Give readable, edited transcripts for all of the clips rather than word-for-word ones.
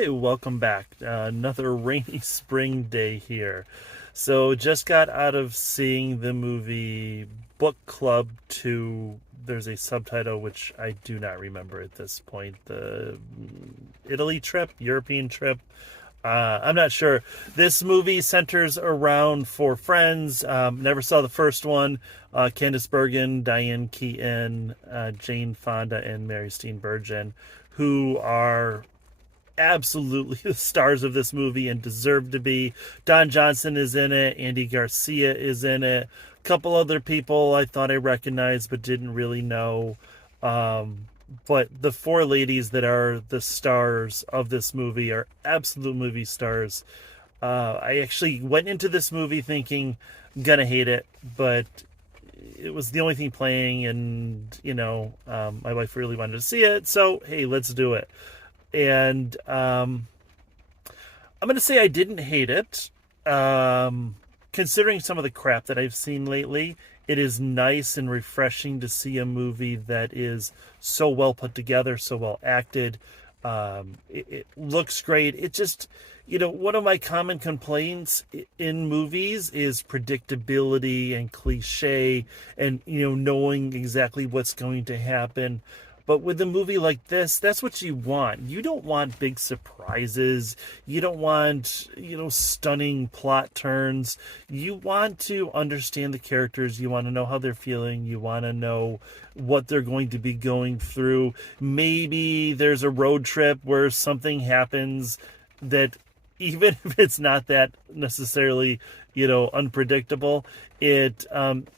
Hey, welcome back. Another rainy spring day here. So, just got out of seeing the movie Book Club 2. There's a subtitle which I do not remember at this point. The Italy trip, European trip. I'm not sure. This movie centers around four friends. Never saw the first one. Candice Bergen, Diane Keaton, Jane Fonda, and Mary Steenburgen, who are absolutely the stars of this movie and deserve to be. Don Johnson is in it. Andy Garcia is in it. A couple other people I thought I recognized but didn't really know. But the four ladies that are the stars of this movie are absolute movie stars. I actually went into this movie thinking, gonna hate it, but it was the only thing playing, and my wife really wanted to see it, so hey, let's do it. And I'm going to say I didn't hate it. Considering some of the crap that I've seen lately, it is nice and refreshing to see a movie that is so well put together, so well acted. It looks great. It just, one of my common complaints in movies is predictability and cliche and, knowing exactly what's going to happen. But with a movie like this, that's what you want. You don't want big surprises. You don't want, stunning plot turns. You want to understand the characters. You want to know how they're feeling. You want to know what they're going to be going through. Maybe there's a road trip where something happens that, even if it's not that necessarily, unpredictable, it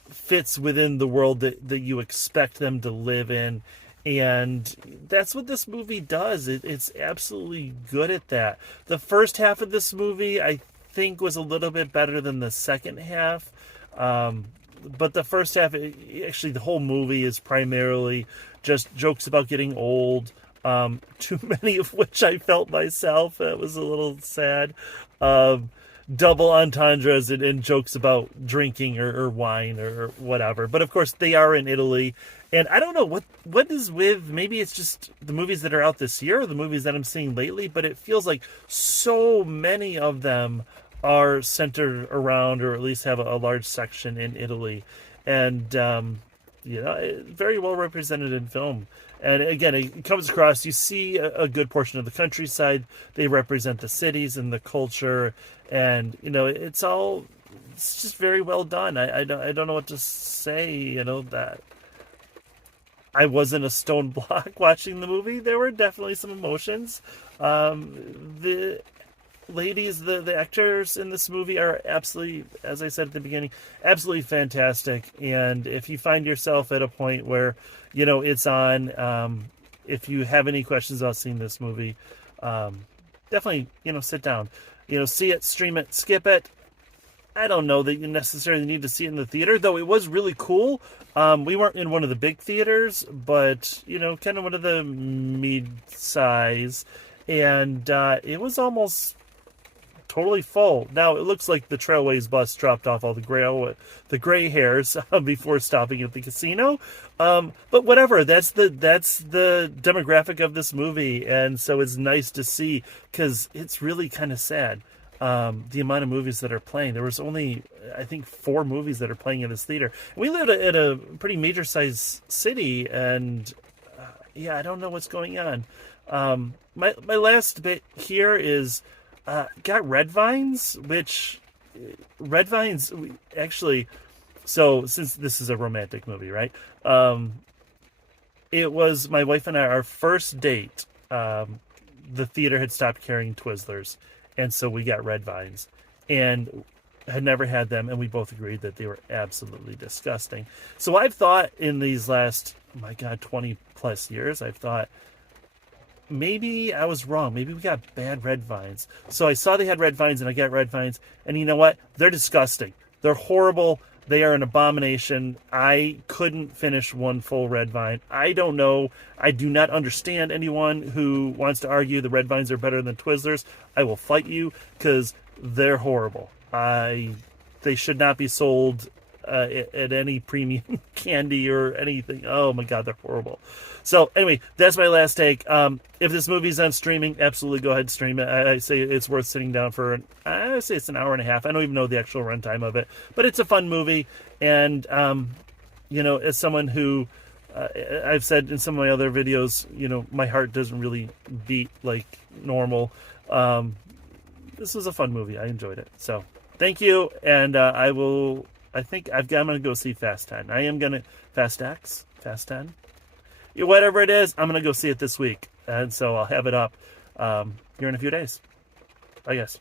fits within the world that you expect them to live in. And that's what this movie does. It's absolutely good at that. The first half of this movie, I think, was a little bit better than the second half. But the first half, actually, the whole movie is primarily just jokes about getting old. Too many of which I felt myself. That was a little sad. Double entendres and jokes about drinking or wine or whatever. But of course, they are in Italy. And I don't know what is with, maybe it's just the movies that are out this year or the movies that I'm seeing lately, but it feels like so many of them are centered around, or at least have a large section in Italy. And, very well represented in film. And again, it comes across, you see a good portion of the countryside. They represent the cities and the culture. And, it's just very well done. I don't know what to say, that I wasn't a stone block watching the movie. There were definitely some emotions. The ladies, the actors in this movie are absolutely, as I said at the beginning, absolutely fantastic. And if you find yourself at a point where, it's on, if you have any questions about seeing this movie, definitely, sit down. See it, stream it, skip it. I don't know that you necessarily need to see it in the theater, though it was really cool. We weren't in one of the big theaters, but, kind of one of the mid-size. And it was almost totally full. Now, it looks like the Trailways bus dropped off all the gray hairs before stopping at the casino. But whatever, that's the demographic of this movie. And so it's nice to see, because it's really kind of sad. The amount of movies that are playing. There was only, I think, 4 movies that are playing in this theater. We live at a pretty major-sized city, and I don't know what's going on. My last bit here is, got Red Vines, which Red Vines actually. So since this is a romantic movie, right? It was my wife and I, our first date. The theater had stopped carrying Twizzlers. And so we got Red Vines, and had never had them, and we both agreed that they were absolutely disgusting. So I've thought in these last, 20 plus years, I've thought maybe I was wrong. Maybe we got bad Red Vines. So I saw they had Red Vines, and I got Red Vines, and you know what? They're disgusting. They're horrible. They are an abomination. I couldn't finish one full Red Vine. I don't know. I do not understand anyone who wants to argue the Red Vines are better than Twizzlers. I will fight you, because they're horrible. They should not be sold at any premium candy or anything. Oh my God, they're horrible. So anyway, that's my last take. If this movie's on streaming, absolutely go ahead and stream it. I say it's worth sitting down for. I say it's an hour and a half. I don't even know the actual runtime of it, but it's a fun movie. And as someone who I've said in some of my other videos, my heart doesn't really beat like normal. This was a fun movie. I enjoyed it. So thank you. And I think I'm going to go see Fast 10. I am going to Fast 10. Whatever it is, I'm going to go see it this week. And so I'll have it up here in a few days. Bye, guys.